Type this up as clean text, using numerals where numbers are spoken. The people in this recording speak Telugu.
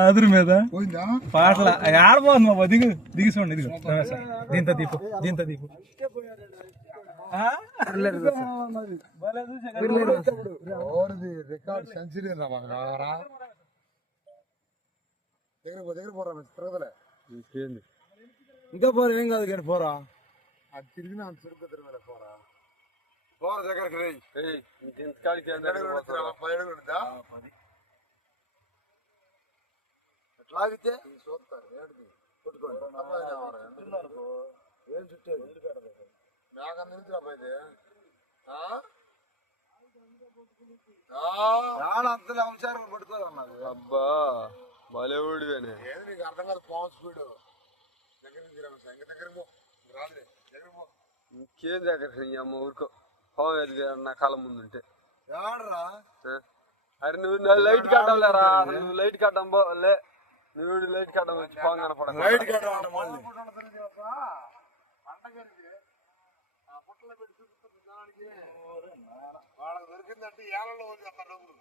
అదురు మీద పాటల ఆడబోతుంది బాబా దిగు దిగి చూడండి దిగు దీంతో దీపు దీంతో దీపు రికార్డ్ సెంచరీ దగ్గర పోరా తిరగలే ఇంకా పోరా ఏం కాదు కానీ పోరా అది తిరిగినా తిరుగు తిరగలే పోరా పోరా దగ్గరికి ఎట్లాగితే చూస్తారు కొట్టుకోండి ఏం చుట్టేది మేక నిలిచిరా పోయితే అంతలే ఉంచారు పట్టుకోదన్నది అబ్బా బాలేవుడివేనే ఏది నీకు అర్థం కాదు పాము స్పీడ్ దగ్గర రాదురే దగ్గర పో ఇంకేం దగ్గర అమ్మ ఊరుకో పాము ఎదిగా నా కాలం ముందు ఉంటే ఏడరా అరే నువ్వు లైట్ కట్టలేరా నువ్వు లైట్ కట్టం లే నువ్వు లైట్ కట్టం వచ్చి పాము కనపడ లైట్ కట్టం పుట్టలో పెట్టి చూపిస్తుంది వాళ్ళకి దొరికిందంటే ఏళ్ళలో వదిలేస్తారు డబ్బులు.